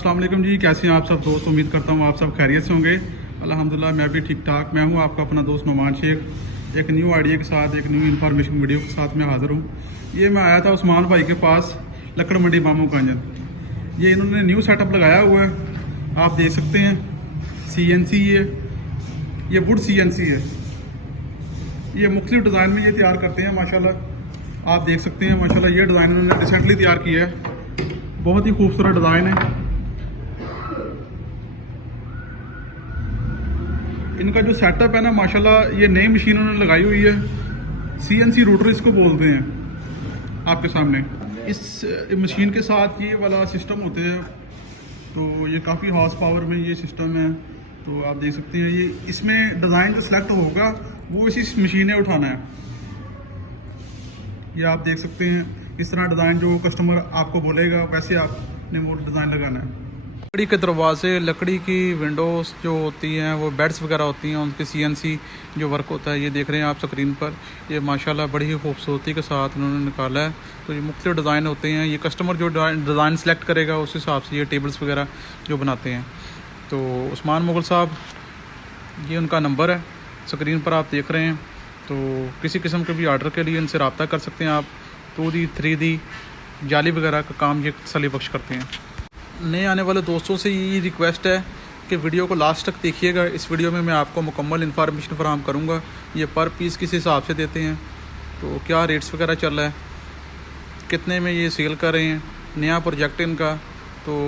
अस्सलाम वालेकुम जी, कैसे हैं आप सब दोस्त। उम्मीद करता हूँ आप सब खैरियत से होंगे। अल्हम्दुलिल्लाह मैं भी ठीक ठाक। मैं हूँ आपका अपना दोस्त नुमान शेख, एक न्यू आइडिया के साथ, एक न्यू इन्फॉर्मेशन वीडियो के साथ मैं हाज़िर हूँ। ये मैं आया था उस्मान भाई के पास, लकड़ मंडी मामू कांजन। ये इन्होंने न्यू सेटअप लगाया हुआ है, आप देख सकते हैं। CNC ये वुड CNC है। ये मुख्तलिफ डिज़ाइन में ये तैयार करते हैं माशाल्लाह। आप देख सकते हैं माशाल्लाह, ये डिज़ाइन इन्होंने रिसेंटली तैयार किया है। बहुत ही खूबसूरत डिज़ाइन है। इनका जो सेटअप है ना माशाल्लाह, ये नई मशीन उन्होंने लगाई हुई है। CNC रूटर इसको बोलते हैं आपके सामने। इस मशीन के साथ ये वाला सिस्टम होते हैं, तो ये काफ़ी हॉर्स पावर में ये सिस्टम है। तो आप देख सकते हैं, ये इसमें डिज़ाइन जो सिलेक्ट होगा वो इसी मशीन ने उठाना है। ये आप देख सकते हैं, इस तरह डिज़ाइन जो कस्टमर आपको बोलेगा वैसे आपने वो डिज़ाइन लगाना है। लकड़ी के दरवाजे, लकड़ी की विंडोज़ जो होती हैं, वो बेड्स वगैरह होती हैं, उनके CNC जो वर्क होता है, ये देख रहे हैं आप स्क्रीन पर। ये माशाल्लाह बड़ी ही खूबसूरती के साथ उन्होंने निकाला है। तो ये मुख्तलिफ डिज़ाइन होते हैं। ये कस्टमर जो डिज़ाइन सेलेक्ट करेगा उस हिसाब से ये टेबल्स वगैरह जो बनाते हैं। तो उस्मान मुगल साहब, ये उनका नंबर है, स्क्रीन पर आप देख रहे हैं। तो किसी किस्म के भी ऑर्डर के लिए इनसे रब्ता कर सकते हैं आप। 2D 3D जाली वगैरह का काम ये तसल्ली बख्श करते हैं। नए आने वाले दोस्तों से ये रिक्वेस्ट है कि वीडियो को लास्ट तक देखिएगा। इस वीडियो में मैं आपको मुकम्मल इन्फॉर्मेशन फराहम करूँगा। ये पर पीस किस हिसाब से देते हैं, तो क्या रेट्स वगैरह चल रहा है, कितने में ये सेल कर रहे हैं, नया प्रोजेक्ट इनका, तो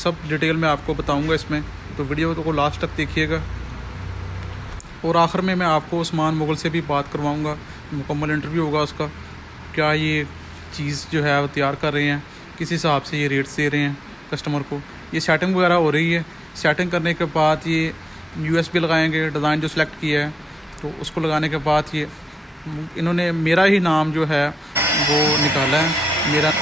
सब डिटेल में आपको बताऊँगा इसमें। तो वीडियो को लास्ट तक देखिएगा। और आखिर में मैं आपको उस्मान मुगल से भी बात करवाऊँगा, मुकम्मल इंटरव्यू होगा उसका। क्या ये चीज़ जो है वो तैयार कर रहे हैं, किस हिसाब से ये रेट्स दे रहे हैं कस्टमर को। ये सेटिंग वगैरह हो रही है। सेटिंग करने के बाद ये USB लगाएंगे, डिज़ाइन जो सिलेक्ट किया है, तो उसको लगाने के बाद ये इन्होंने मेरा ही नाम जो है वो निकाला है। मेरा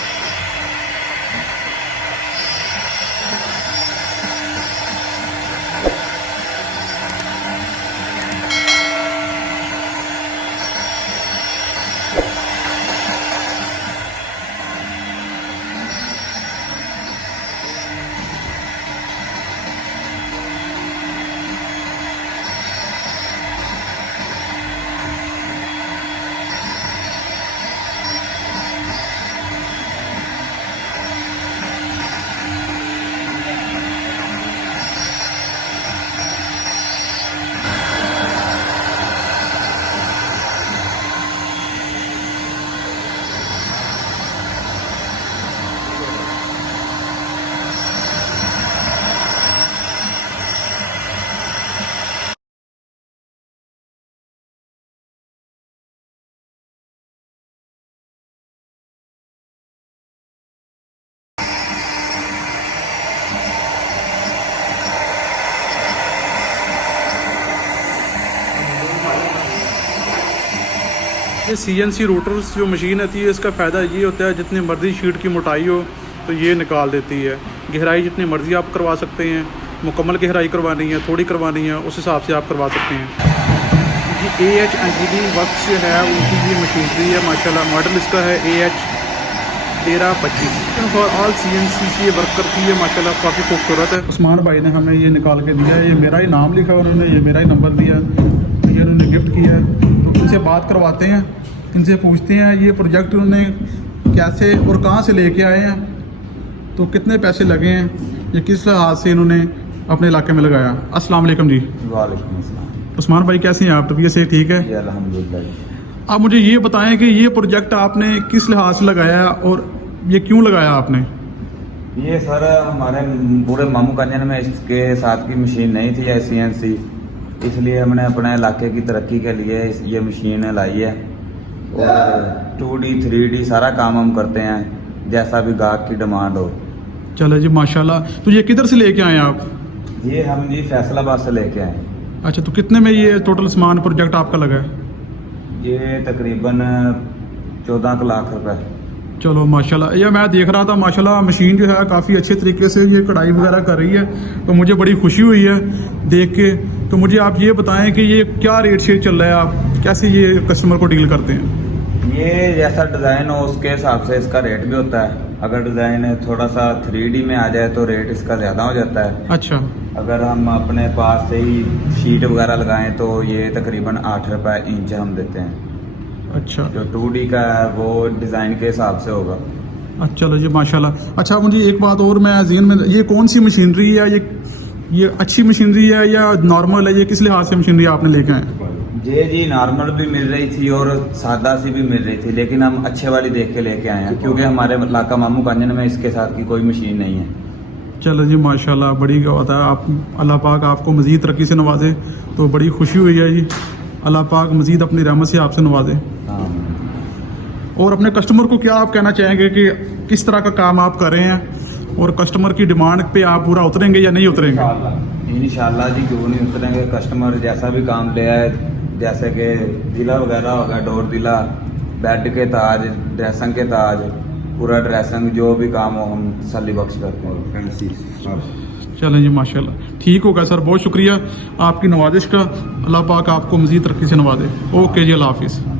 ये CNC रूटर्स जो मशीन आती है, इसका फ़ायदा ये होता है जितनी मर्ज़ी शीट की मोटाई हो तो ये निकाल देती है। गहराई जितनी मर्ज़ी आप करवा सकते हैं। मुकम्मल गहराई करवानी है, थोड़ी करवानी है, उस हिसाब से आप करवा सकते हैं। ये AH इंजीनियरिंग वर्क्स जो है उनकी ये मशीनरी है माशाल्लाह। मॉडल इसका है AH 1325 फॉर ऑल CNC से ये वर्क करती है माशाल्लाह, काफ़ी खूबसूरत है। उस्मान भाई ने हमें ये निकाल के दिया है। ये मेरा ही नाम लिखा है उन्होंने, ये मेरा ही नंबर दिया, ये उन्होंने गिफ्ट किया है। तो इनसे बात करवाते हैं, इनसे पूछते हैं ये प्रोजेक्ट उन्होंने कैसे और कहाँ से लेके आए हैं, तो कितने पैसे लगे हैं, ये किस लिहाज से इन्होंने अपने इलाके में लगाया। अस्सलाम वालेकुम जी। वालेकुम अस्सलाम। उस्मान भाई कैसे हैं आप, तबीयत से ठीक है? अल्हम्दुलिल्लाह। आप मुझे ये बताएं कि ये प्रोजेक्ट आपने किस लिहाज से लगाया और ये क्यों लगाया आपने? ये सर हमारे पूरे मामू कांजन में इसके साथ की मशीन नहीं थी या CNC, इसलिए हमने अपने इलाके की तरक्की के लिए ये मशीन लाई है। और 2D 3D सारा काम हम करते हैं, जैसा भी गाहक की डिमांड हो। चलो जी माशाल्लाह। तो ये किधर से लेके आए आप? ये हम जी फैसलाबाद से लेके आए। अच्छा, तो कितने में ये टोटल सामान प्रोजेक्ट आपका लगा है? ये तकरीबन 14 लाख रुपए। चलो माशाल्लाह। ये मैं देख रहा था माशाल्लाह, मशीन जो है काफ़ी अच्छे तरीके से ये कढ़ाई वगैरह कर रही है, तो मुझे बड़ी खुशी हुई है देख के। तो मुझे आप ये बताएं कि ये क्या रेट से चल रहा है, आप कैसे ये कस्टमर को डील करते हैं? ये जैसा डिज़ाइन हो उसके हिसाब से इसका रेट भी होता है। अगर डिज़ाइन थोड़ा सा 3D में आ जाए तो रेट इसका ज़्यादा हो जाता है। अच्छा अगर हम अपने पास से ही शीट वगैरह लगाएं तो ये तकरीबन 8 रुपए इंच हम देते हैं। अच्छा जो 2D का है वो डिज़ाइन के हिसाब से होगा। अच्छा, चलो जी माशाल्लाह। अच्छा मुझे एक बात और मैं ज़हन में, ये कौन सी मशीनरी है, ये अच्छी मशीनरी है या नॉर्मल है, ये किस लिहाज से मशीनरी आपने लेके आए? जी नॉर्मल भी मिल रही थी और सादा सी भी मिल रही थी, लेकिन हम अच्छे वाली देख के लेके आए हैं क्योंकि हमारे इलाका मामू कांजन में इसके साथ की कोई मशीन नहीं है। चलो जी माशाल्लाह, बड़ी बात है। आप अल्लाह पाक आपको मज़ीद तरक्की से नवाजे, तो बड़ी खुशी हुई है जी। अल्लाह पाक मज़ीद अपनी रहमत से आपसे नवाजे। हाँ। और अपने कस्टमर को क्या आप कहना चाहेंगे कि किस तरह का काम आप कर रहे हैं और कस्टमर की डिमांड पे आप पूरा उतरेंगे या नहीं उतरेंगे? इंशाल्लाह जी क्यों नहीं उतरेंगे। कस्टमर जैसा भी काम ले आए, जैसे कि दिला वगैरह हो गया, डोर दिला, बेड के ताज, ड्रेसिंग के ताज, पूरा ड्रेसिंग जो भी काम हो हम तसल्ली बख्श करते हैं। चलें जी माशाल्लाह, ठीक होगा सर, बहुत शुक्रिया आपकी नवाजिश का। अल्लाह पाक आपको मज़ीद तरक्की से नवाजे। ओके जी, अल्लाह हाफिज़।